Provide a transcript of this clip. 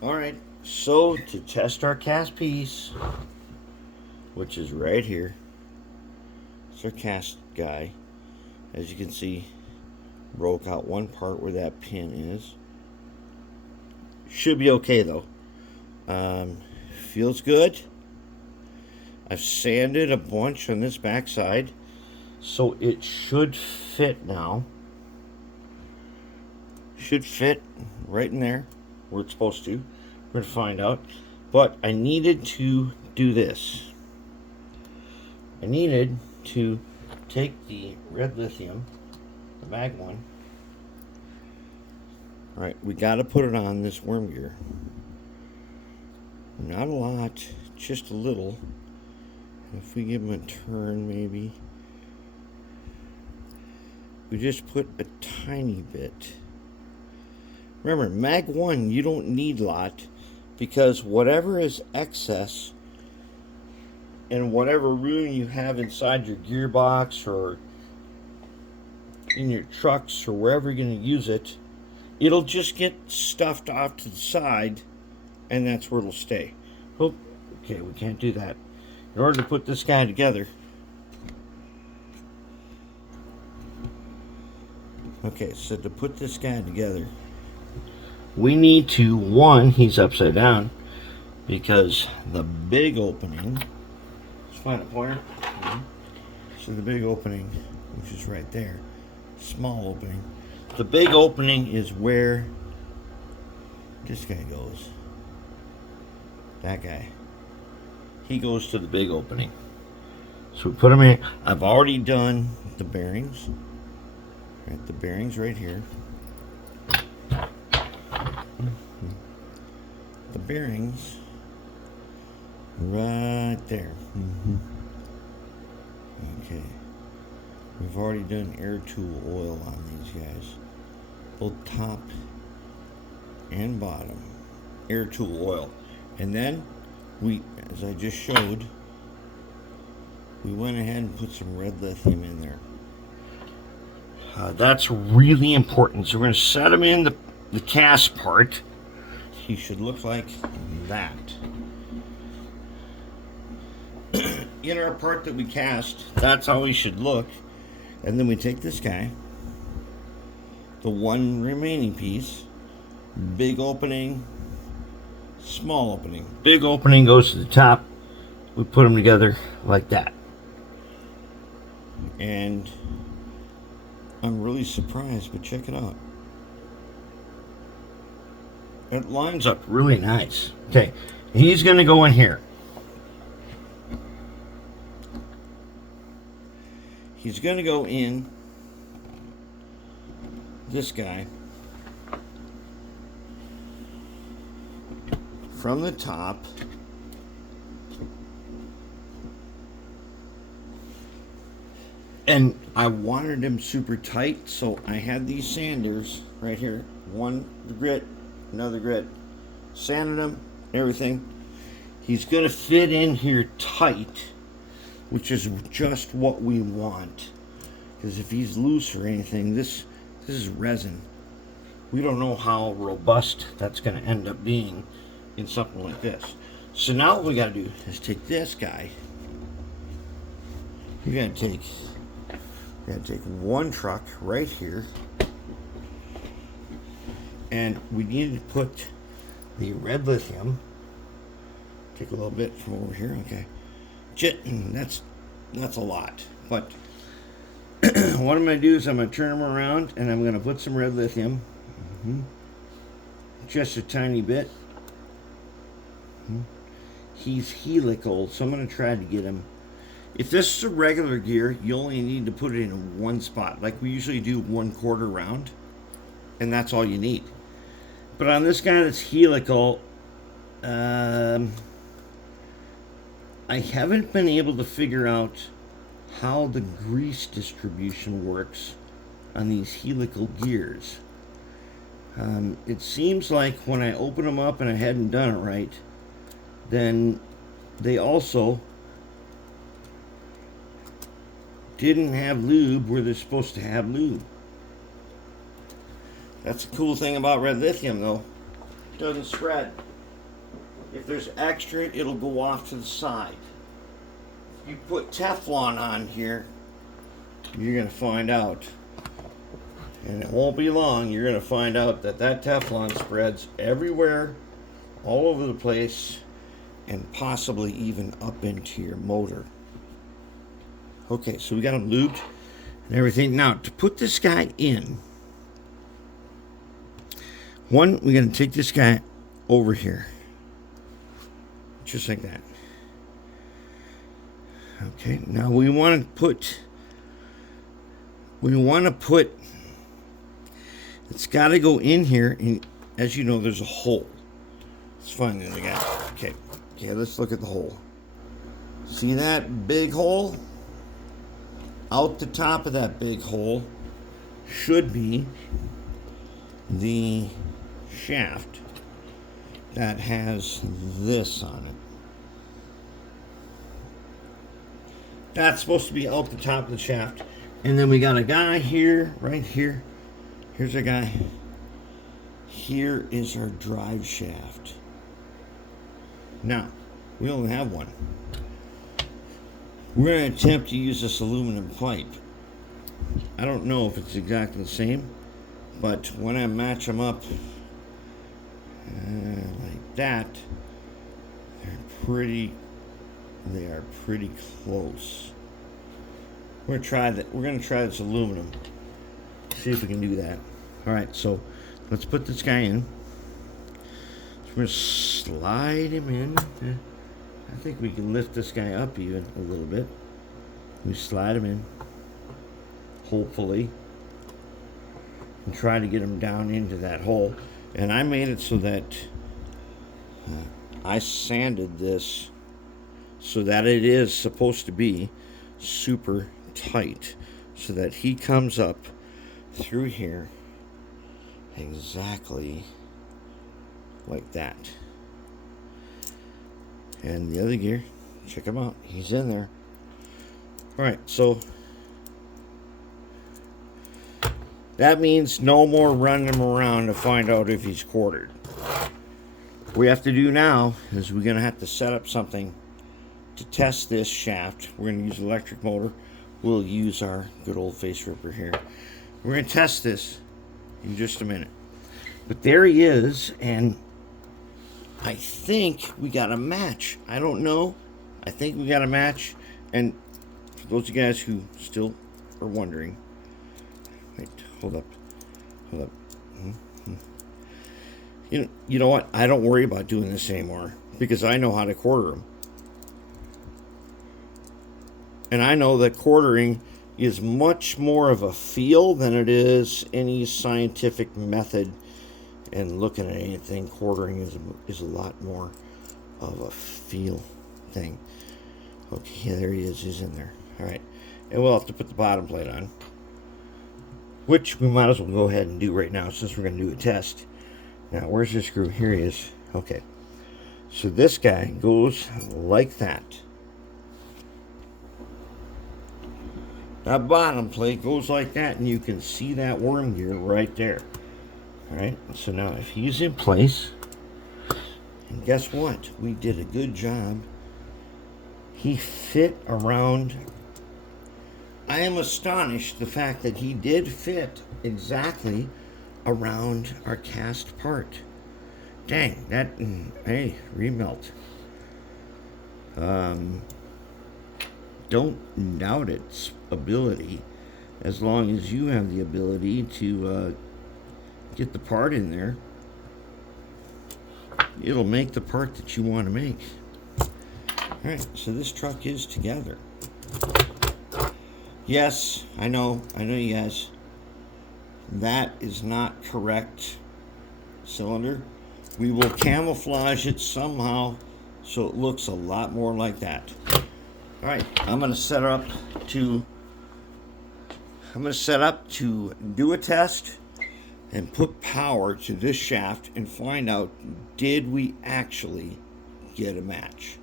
Alright, so to test our cast piece, which is right here, it's our cast guy. As you can see, broke out one part where that pin is. Should be okay though. Feels good. I've sanded a bunch on this backside, so it should fit now. Should fit right in there where it's supposed to. We're going to find out. But I needed to do this. I needed to take the red lithium, the mag one. Alright, we got to put it on this worm gear. Not a lot, just a little. If we give them a turn, maybe. We just put a tiny bit. Remember, mag 1, you don't need a lot, because whatever is excess and whatever room you have inside your gearbox or in your trucks or wherever you're going to use it, it'll just get stuffed off to the side, and that's where it'll stay. Oh, okay, we can't do that. In order to put this guy together, okay, so to put this guy together, we need to, one, he's upside down, because the big opening, let's find a pointer. So the big opening, which is right there, small opening. The big opening is where this guy goes. That guy. He goes to the big opening. So we put him in. I've already done the bearings. Right, the bearings right here. The bearings right there. Okay. We've already done air tool oil on these guys. Both top and bottom. Air tool oil. And then we, as I just showed, we went ahead and put some red lithium in there. That's really important. So we're going to set them in the cast part. He should look like that. In our part that we cast, that's how he should look. And then we take this guy, the one remaining piece, big opening, small opening. Big opening goes to the top. We put them together like that. And I'm really surprised, but check it out. It lines up really nice. Okay, he's going to go in here. He's going to go in this guy from the top. And I wanted him super tight, so I had these sanders right here. One, the grit, another grit. Sanded him, everything. He's going to fit in here tight, which is just what we want. Because if he's loose or anything, this is resin. We don't know how robust that's going to end up being in something like this. So now what we got to do is take this guy. We got to take one truck right here, and we need to put the red lithium. Take a little bit from over here. Okay, that's a lot. But what I'm going to do is I'm going to turn them around, and I'm going to put some red lithium. Just a tiny bit. He's helical, so I'm going to try to get him. If this is a regular gear, you only need to put it in one spot. Like we usually do 1/4 round, and that's all you need. But on this guy that's helical, I haven't been able to figure out how the grease distribution works on these helical gears. It seems like when I open them up and I hadn't done it right, then they also didn't have lube where they're supposed to have lube. That's the cool thing about red lithium, though. It doesn't spread. If there's extra, it'll go off to the side. You put Teflon on here, you're going to find out, and it won't be long, you're going to find out that that Teflon spreads everywhere, all over the place, and possibly even up into your motor. Okay, so we got them lubed and everything. Now, to put this guy in, we're going to take this guy over here, just like that. Okay, now we want to put, it's got to go in here, and as you know, there's a hole. Let's find the guy. Okay, let's look at the hole. See that big hole? Out the top of that big hole should be the shaft that has this on it. That's supposed to be out the top of the shaft. And then we got a guy here, right here. Here's a guy. Here is our drive shaft. Now, we only have one. We're going to attempt to use this aluminum pipe. I don't know if it's exactly the same, but when I match them up like that, they are pretty close. We're going to try that. We're going to try this aluminum. See if we can do that. All right, so let's put this guy in. So we're going to slide him in. I think we can lift this guy up even a little bit. We slide him in, hopefully, and try to get him down into that hole. And I made it so that I sanded this so that it is supposed to be super tight, so that he comes up through here exactly like that. And the other gear, check him out, he's in there. Alright, so that means no more running him around to find out if he's quartered. What we have to do now is we're going to have to set up something to test this shaft. We're going to use an electric motor. We'll use our good old face ripper here. We're going to test this in just a minute. But there he is, and I think we got a match. I don't know. I think we got a match. And for those of you guys who still are wondering, wait, hold up. You know what? I don't worry about doing this anymore because I know how to quarter them. And I know that quartering is much more of a feel than it is any scientific method. And looking at anything, quartering is a lot more of a feel thing. Okay, there he is. He's in there. All right. And we'll have to put the bottom plate on, which we might as well go ahead and do right now since we're going to do a test. Now, where's the screw? Here he is. Okay. So this guy goes like that. That bottom plate goes like that, and you can see that worm gear right there. Alright, so now if he's in place, and guess what? We did a good job. He fit around. I am astonished the fact that he did fit exactly around our cast part. Dang, that, hey, remelt. Don't doubt its ability, as long as you have the ability to get the part in there. It'll make the part that you want to make. Alright, so this truck is together. Yes, I know you guys. That is not correct cylinder. We will camouflage it somehow so it looks a lot more like that. Alright, I'm going to set up to do a test and put power to this shaft and find out, did we actually get a match?